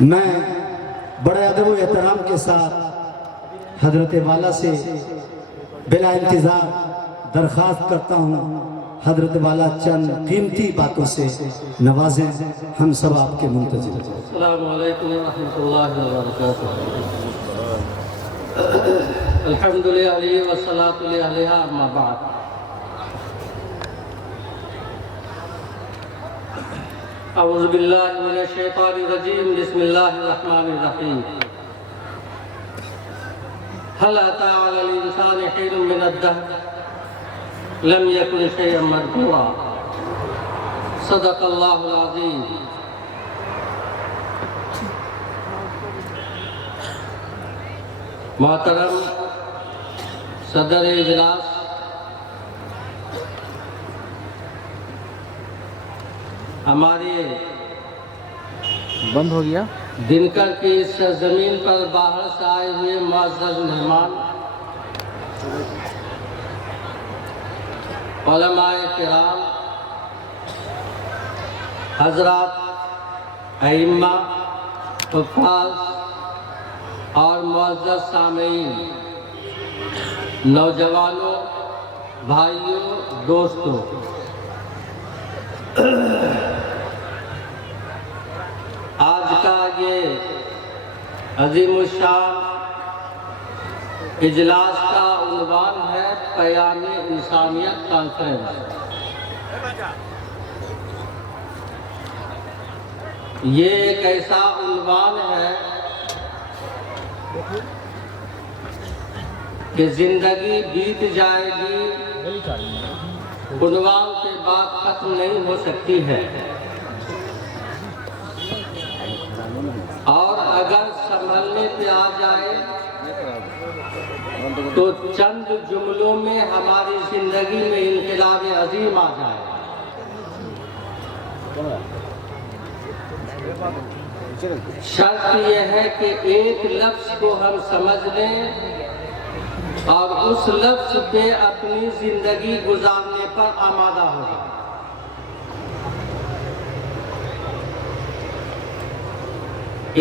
میں بڑے ادب و احترام کے ساتھ حضرت والا سے بلا انتظار درخواست کرتا ہوں حضرت والا چند قیمتی باتوں سے نوازیں، ہم سب آپ کے منتظر ہیں۔ السلام علیکم ورحمۃ اللہ وبرکاتہ۔ الحمدللہ والصلاۃ علیہ اما بعد۔ اعوذ باللہ من الشیطان الرجیم، بسم اللہ الرحمن الرحیم۔ هل أتى على الإنسان حين من الدهر لم يكن شيئا مذكورا، صدق اللہ العظیم۔ محترم صدر اجلاس، ہمارے بند ہو گیا دنکر کی اس سرزمین پر باہر سے آئے ہوئے معزز مہمان، علماء کرام، حضرات ائمہ، حفاظ اور معزز سامعین، نوجوانوں، بھائیوں، دوستوں، آج کا یہ عظیم الشان اجلاس کا عنوان ہے پیام انسانیت کانفرنس۔ یہ ایک ایسا عنوان ہے کہ زندگی بیت جائے گی، عنوان سے بات ختم نہیں ہو سکتی ہے، اور اگر سنبھلنے پہ آ جائے تو چند جملوں میں ہماری زندگی میں انقلاب عظیم آ جائے۔ شرط یہ ہے کہ ایک لفظ کو ہم سمجھ لیں اور اس لفظ پہ اپنی زندگی گزارنے پر آمادہ ہو۔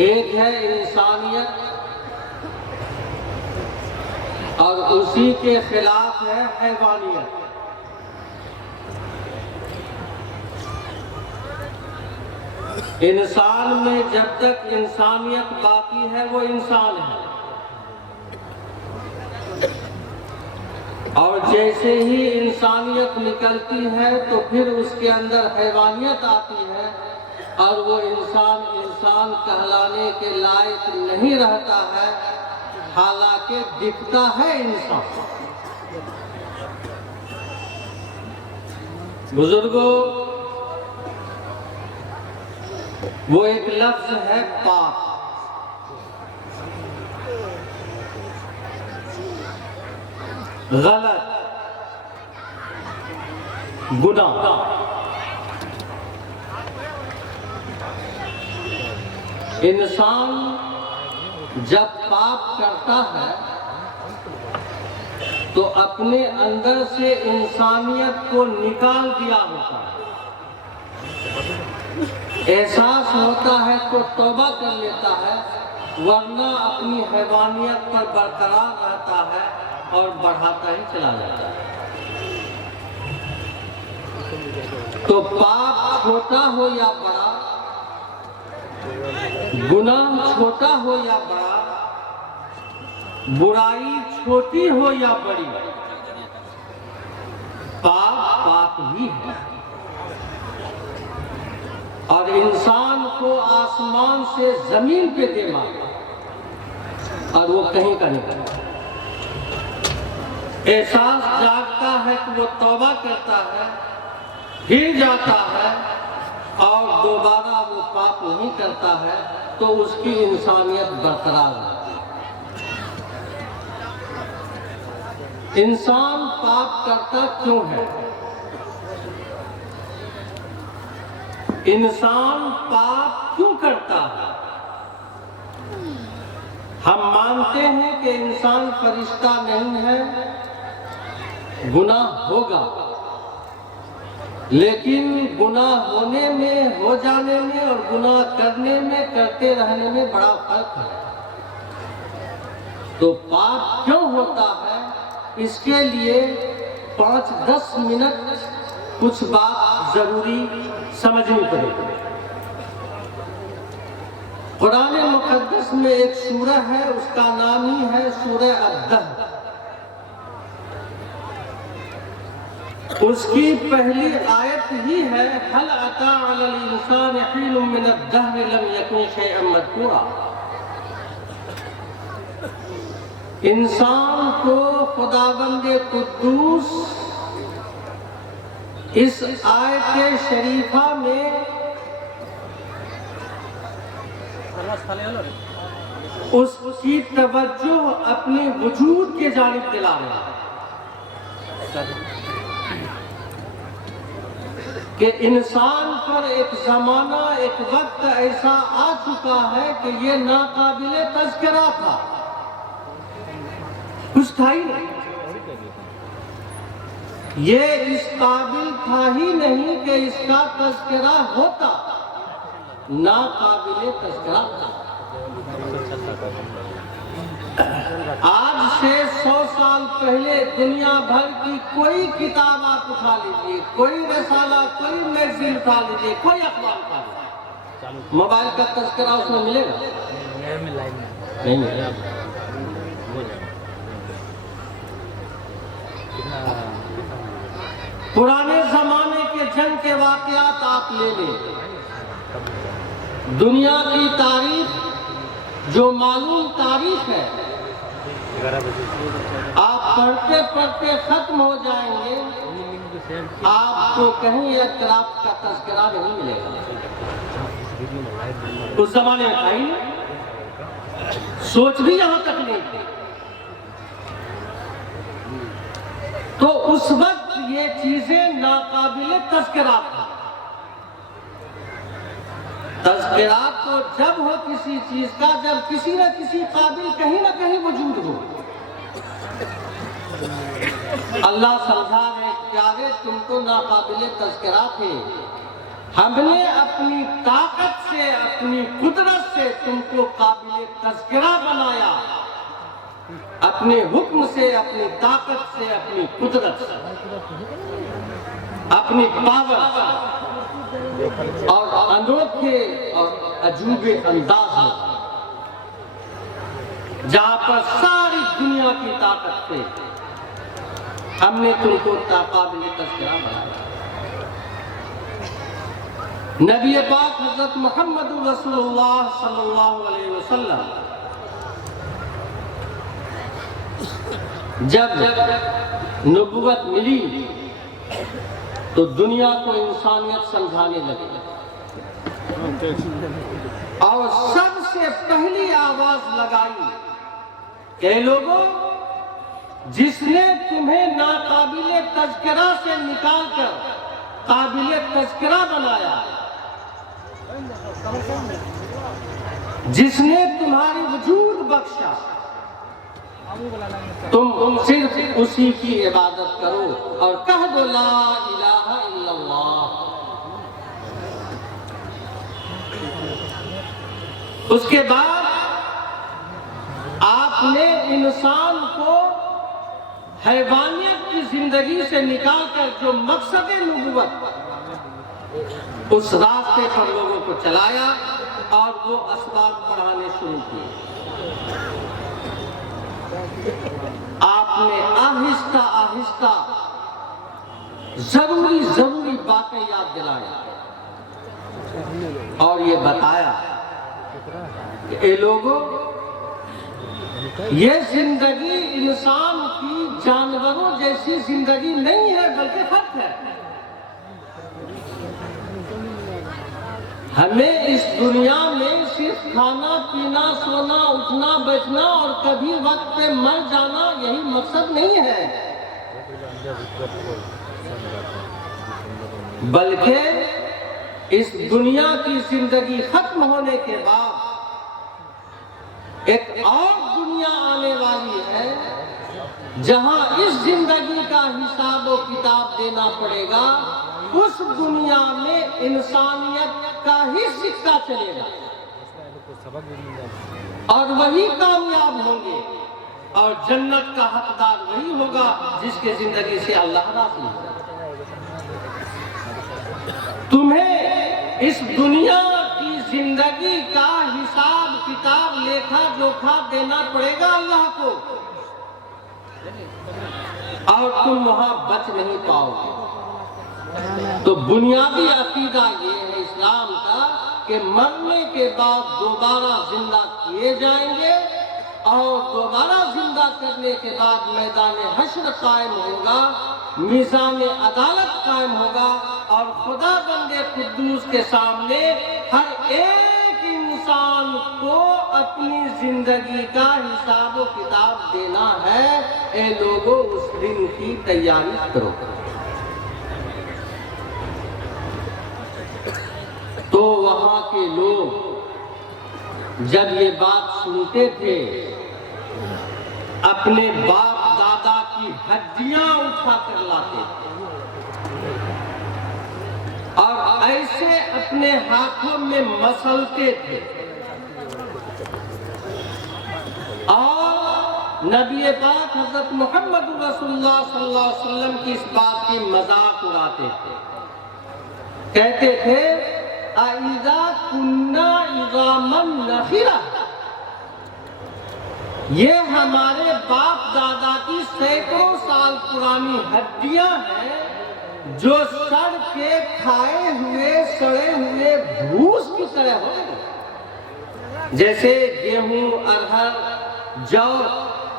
ایک ہے انسانیت اور اسی کے خلاف ہے حیوانیت۔ انسان میں جب تک انسانیت باقی ہے وہ انسان ہے، اور جیسے ہی انسانیت نکلتی ہے تو پھر اس کے اندر حیوانیت آتی ہے، اور وہ انسان کہلانے کے لائق نہیں رہتا ہے، حالانکہ دکھتا ہے انسان۔ بزرگوں، وہ ایک لفظ ہے پاپ۔ غلط، گناہ۔ انسان جب پاپ کرتا ہے تو اپنے اندر سے انسانیت کو نکال دیا ہوتا ہے، احساس ہوتا ہے تو توبہ کر لیتا ہے، ورنہ اپنی حیوانیت پر برقرار رہتا ہے اور بڑھاتا ہی چلا جاتا ہے۔ تو پاپ چھوٹا ہو یا بڑا، گناہ چھوٹا ہو یا بڑا، برائی چھوٹی ہو یا بڑی، پاپ پاپ ہی ہے۔ اور انسان کو آسمان سے زمین پہ دے مارا اور وہ کہیں کا نہیں کرتا۔ احساس جاگتا ہے کہ وہ توبہ کرتا ہے، گر جاتا ہے اور دوبارہ وہ پاپ نہیں کرتا ہے، تو اس کی انسانیت برقرار ہے۔ انسان پاپ کرتا کیوں ہے؟ انسان پاپ کیوں کرتا ہے؟ ہم مانتے ہیں کہ انسان فرشتہ نہیں ہے، گناہ ہوگا، لیکن گناہ ہونے میں، ہو جانے میں اور گناہ کرنے میں، کرتے رہنے میں بڑا فرق ہے۔ تو پاپ کیوں ہوتا ہے، اس کے لیے 5-10 منٹ کچھ بات ضروری سمجھنی پڑے گی۔ قرآن مقدس میں ایک سورہ ہے، اس کا نام ہی ہے سورہ الدہر۔ اس کی پہلی آیت ہی ہے هل أتى على الإنسان حين من الدهر لم يكن شيئا مذكورا۔ انسان کو خداوند قدوس اس آیت شریفہ میں اس کی توجہ اپنے وجود کے جانب دلا رہا ہے کہ انسان پر ایک زمانہ، ایک وقت ایسا آ چکا ہے کہ یہ ناقابل تذکرہ تھا، کچھ تھا ہی نہیں، یہ اس قابل تھا ہی نہیں کہ اس کا تذکرہ ہوتا، ناقابل تذکرہ تھا۔ آج سے 100 سال پہلے دنیا بھر کی کوئی کتاب آپ اٹھا لیجئے، کوئی رسالہ، کوئی میگزین اٹھا لیجئے، کوئی اخبار اٹھا لیجئے، موبائل کا تذکرہ اس میں ملے گا؟ نہیں ملے گا۔ پرانے زمانے کے جنگ کے واقعات آپ لے لیں، دنیا کی تاریخ جو معلوم تاریخ ہے، آپ پڑھتے پڑھتے ختم ہو جائیں گے، آپ کو کہیں اعتراف کا تذکرہ نہیں ملے گا۔ اس زمانے میں تھا ہی سوچ بھی یہاں تک نہیں تھی، تو اس وقت یہ چیزیں ناقابل تذکرہ تھا۔ تذکرہ تو جب ہو کسی چیز کا جب کسی نہ کسی قابل کہیں نہ کہیں وجود ہو۔ اللہ سمجھا رہے پیارے تم تو ناقابل تذکرہ تھے، ہم نے اپنی طاقت سے، اپنی قدرت سے تم کو قابل تذکرہ بنایا، اپنے حکم سے، اپنی طاقت سے، اپنی قدرت سے، اپنی پاور اور انوکھے اور عجوبے انداز میں، جہاں پر ساری دنیا کی طاقت سے ہم نے تم کو قابل تذکرہ بنایا۔ نبی پاک حضرت محمد رسول اللہ صلی اللہ علیہ وسلم جب نبوت ملی تو دنیا کو انسانیت سمجھانے لگے، اور سب سے پہلی آواز لگائی کہ لوگوں، جس نے تمہیں ناقابل تذکرہ سے نکال کر قابل تذکرہ بنایا، جس نے تمہاری وجود بخشا، تم صرف اسی کی عبادت کرو اور کہہ دو لا الہ الا اللہ۔ اس کے بعد آپ نے انسان کو حیوانیت کی زندگی سے نکال کر جو مقصد نبوت، اس راستے پر لوگوں کو چلایا اور وہ اسباب پڑھانے شروع کیے۔ آپ نے آہستہ آہستہ ضروری باتیں یاد دلایا اور یہ بتایا کہ اے لوگوں، یہ زندگی انسان کی جانوروں جیسی زندگی نہیں ہے بلکہ فرق ہے۔ ہمیں اس دنیا میں صرف کھانا پینا، سونا، اٹھنا، بیٹھنا اور کبھی وقت پہ مر جانا یہی مقصد نہیں ہے، بلکہ اس دنیا کی زندگی ختم ہونے کے بعد ایک اور دنیا آنے والی ہے جہاں اس زندگی کا حساب و کتاب دینا پڑے گا، اس دنیا میں انسانیت کا ہی سکہ چلے گا اور وہی کامیاب ہوں گے، اور جنت کا حقدار وہی ہوگا جس کے زندگی سے اللہ راضی ہے۔ تمہیں اس دنیا کی زندگی کا حساب کتاب لیکھا جوکھا دینا پڑے گا اللہ کو، اور تم وہاں بچ نہیں پاؤ گے۔ تو بنیادی عقیدہ یہ ہے اسلام کا کہ مرنے کے بعد دوبارہ زندہ کیے جائیں گے، اور دوبارہ زندہ کرنے کے بعد میدان حشر قائم ہوگا، میزان عدالت قائم ہوگا، اور خدا بندے قدوس کے سامنے ہر ایک انسان کو اپنی زندگی کا حساب و کتاب دینا ہے۔ اے لوگوں، اس دن کی تیاری کرو۔ تو وہاں کے لوگ جب یہ بات سنتے تھے، اپنے باپ دادا کی ہڈیاں اٹھا کر لاتے تھے اور ایسے اپنے ہاتھوں میں مسلتے تھے، اور نبی پاک حضرت محمد رسول اللہ صلی اللہ علیہ وسلم کی اس بات کی مذاق اڑاتے تھے، کہتے تھے اَإِذَا كُنَّا عِظَامًا نَخِرَةً، یہ ہمارے باپ دادا کی سینکڑوں سال پرانی ہڈیاں ہیں جو سڑ کے کھائے ہوئے سڑے ہوئے بھوس کی طرح ہو گئے۔ جیسے گیہوں، ارہر، جو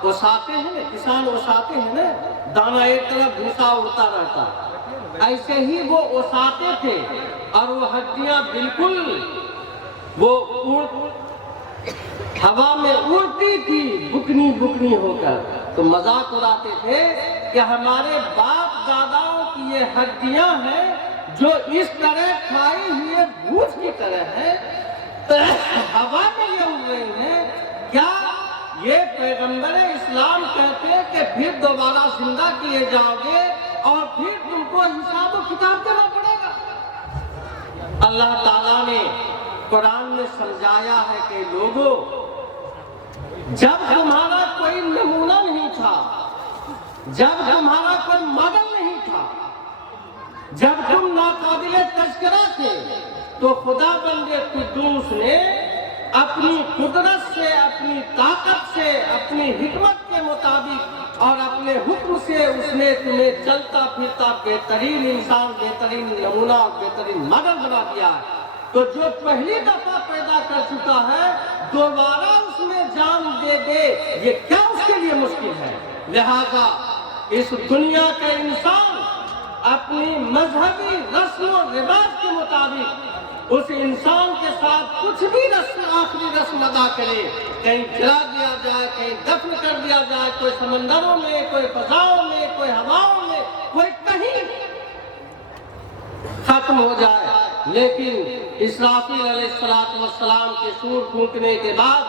اوساتے ہیں نا، کسان اوساتے ہیں نا، دانا ایک طرف بھوسا اڑتا رہتا، ایسے ہی وہ اوساتے تھے، اور وہ ہڈیاں بالکل وہ ہوا میں اڑتی تھی، بکنی بکنی ہو کر۔ تو مذاق اڑاتے تھے کہ ہمارے باپ داداؤں کی یہ ہڈیاں ہیں جو اس طرح کھائی ہوئے بھوس کی طرح ہیں، ہوا میں یہ اڑ رہی ہیں۔ کیا یہ پیغمبر اسلام کہتے ہیں کہ پھر دوبارہ زندہ کیے جاؤ گے اور پھر تم کو حساب و کتاب دینا پڑے گا؟ اللہ تعالیٰ نے قرآن میں سمجھایا ہے کہ لوگوں، جب تمہارا کوئی نمونہ نہیں تھا، جب تمہارا کوئی ماڈل نہیں تھا، جب تم ناقابل تذکرہ تھے، تو خدا بندے قدوس نے اپنی قدرت سے، اپنی طاقت سے، اپنی حکمت کے مطابق اور اپنے حکم سے اس نے تمہیں چلتا پھرتا بہترین انسان، بہترین نمونہ اور بہترین ماڈل بنا دیا ہے۔ تو جو پہلی دفعہ پیدا کر چکا ہے، دوبارہ اس میں جان دے دے، یہ کیا اس کے لیے مشکل ہے؟ لہذا اس دنیا کا انسان اپنی مذہبی رسم و رواج کے مطابق اس انسان کے ساتھ کچھ بھی رسم، آخری رسم ادا کرے، کہیں جلا دیا جائے، کہیں دفن کر دیا جائے، کوئی سمندروں میں، کوئی فضاؤں میں، کوئی ہواؤں میں، کوئی کہیں ختم ہو جائے، لیکن اسرافیل علیہ السلام کے سور پھونکنے کے بعد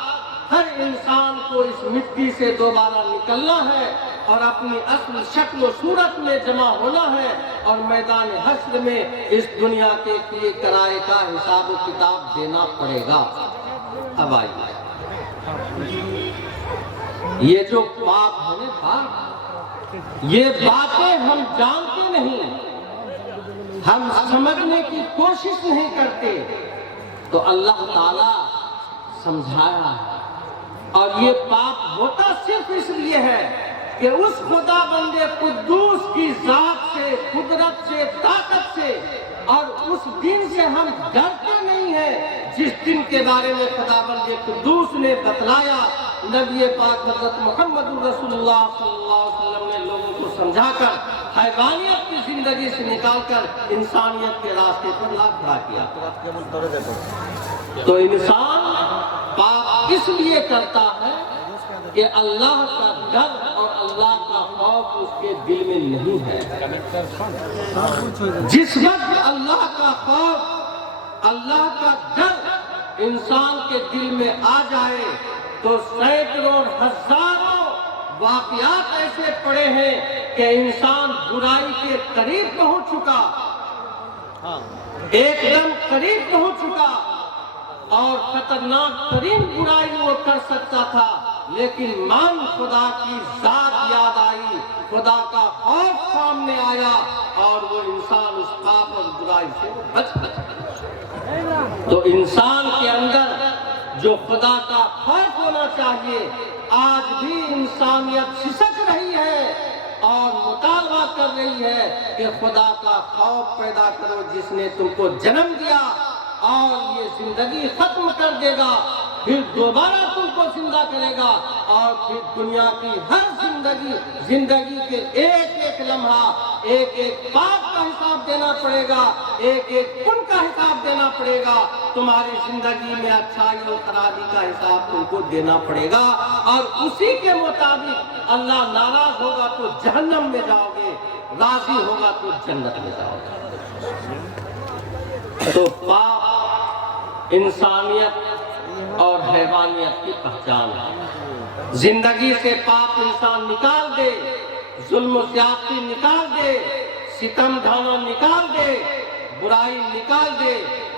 ہر انسان کو اس مٹی سے دوبارہ نکلنا ہے اور اپنی اصل شکل و صورت میں جمع ہونا ہے، اور میدان حشر میں اس دنیا کے کیے کرائے کا حساب و کتاب دینا پڑے گا۔ اب آئیے، یہ جو پاپ ہے نا پاپ، یہ باتیں ہم جانتے نہیں، ہم سمجھنے کی کوشش نہیں کرتے، تو اللہ تعالیٰ سمجھایا ہے۔ اور یہ پاپ ہوتا صرف اس لیے ہے کہ اس خدا بندے قدوس کی ذات سے، قدرت سے، طاقت سے اور اس دن سے ہم ڈرتے نہیں ہیں جس دن کے بارے میں خدا بندے قدوس نے بتلایا۔ نبی پاک حضرت محمد رسول اللہ صلی اللہ علیہ وسلم نے لوگوں کو سمجھا کر حیوانیت کی زندگی سے نکال کر انسانیت کے راستے پر لا کھڑا کیا۔ تو انسان پاپ اس لیے کرتا ہے کہ اللہ کا ڈر اور اللہ کا خوف اس کے دل میں نہیں ہے۔ جس وقت اللہ کا خوف، اللہ کا ڈر انسان کے دل میں آ جائے تو سینکڑوں ہزاروں واقعات ایسے پڑے ہیں کہ انسان برائی کے قریب پہنچ چکا، ایک دم قریب پہنچ چکا اور خطرناک ترین برائی وہ کر سکتا تھا، لیکن مان خدا کی ذات یاد آئی، خدا کا خوف سامنے آیا اور وہ انسان اس پاپ اور برائی سے بچ گیا۔ تو انسان کے اندر جو خدا کا خوف ہونا چاہیے، آج بھی انسانیت سسک رہی ہے اور مطالبہ کر رہی ہے کہ خدا کا خوف پیدا کرو جس نے تم کو جنم دیا اور یہ زندگی ختم کر دے گا، پھر دوبارہ تم کو زندہ کرے گا اور پھر دنیا کی ہر زندگی کے ایک ایک لمحہ ایک ایک پاپ کا حساب دینا پڑے گا، ایک ایک پن کا حساب دینا پڑے گا، تمہاری زندگی میں اچھائی اور خرابی کا حساب تم کو دینا پڑے گا، اور اسی کے مطابق اللہ ناراض ہوگا تو جہنم میں جاؤ گے، راضی ہوگا تو جنت میں جاؤ گے۔ تو پاپ انسانیت اور حیوانیت کی پہچان ہے۔ زندگی سے پاپ انسان نکال دے، ظلم و زیادتی نکال دے، ستم ڈھانا نکال دے، برائی نکال دے،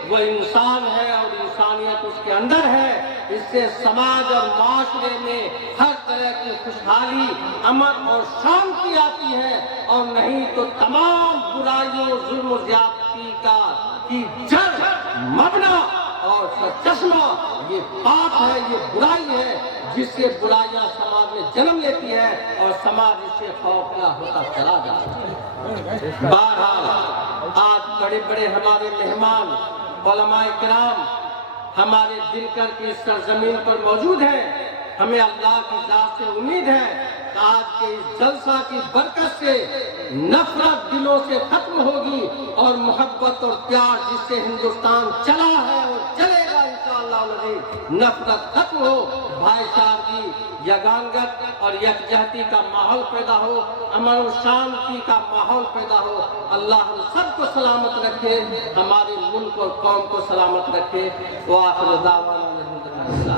وہ انسان ہے اور انسانیت اس کے اندر ہے۔ اس سے سماج اور معاشرے میں ہر طرح کی خوشحالی، امن اور شانتی آتی ہے، اور نہیں تو تمام برائیوں، ظلم و زیادتی کی جڑ، مبنا اور سرچشمہ یہ پاپ ہے، یہ برائی ہے، جس سے برائیاں سماج میں جنم لیتی ہے اور سماج اس سے خوفزدہ ہوتا چلا جاتا ہے۔ بہرحال آج بڑے بڑے ہمارے مہمان علماء کرام ہمارے دل کر کی اس سرزمین پر موجود ہیں۔ ہمیں اللہ کی ذات سے امید ہے کہ آج کے اس جلسہ کی برکت سے نفرت دلوں سے ختم ہوگی اور محبت اور پیار جس سے ہندوستان چلا ہے اور چلے گا انشاءاللہ، نفرت ختم ہو، بھائی چارگی، یگانگت اور یکجہتی کا ماحول پیدا ہو، امن و شانتی کا ماحول پیدا ہو۔ اللہ ہم سب کو سلامت رکھے، ہمارے ملک اور قوم کو سلامت رکھے۔ وآخر دعوانا الحمدللہ۔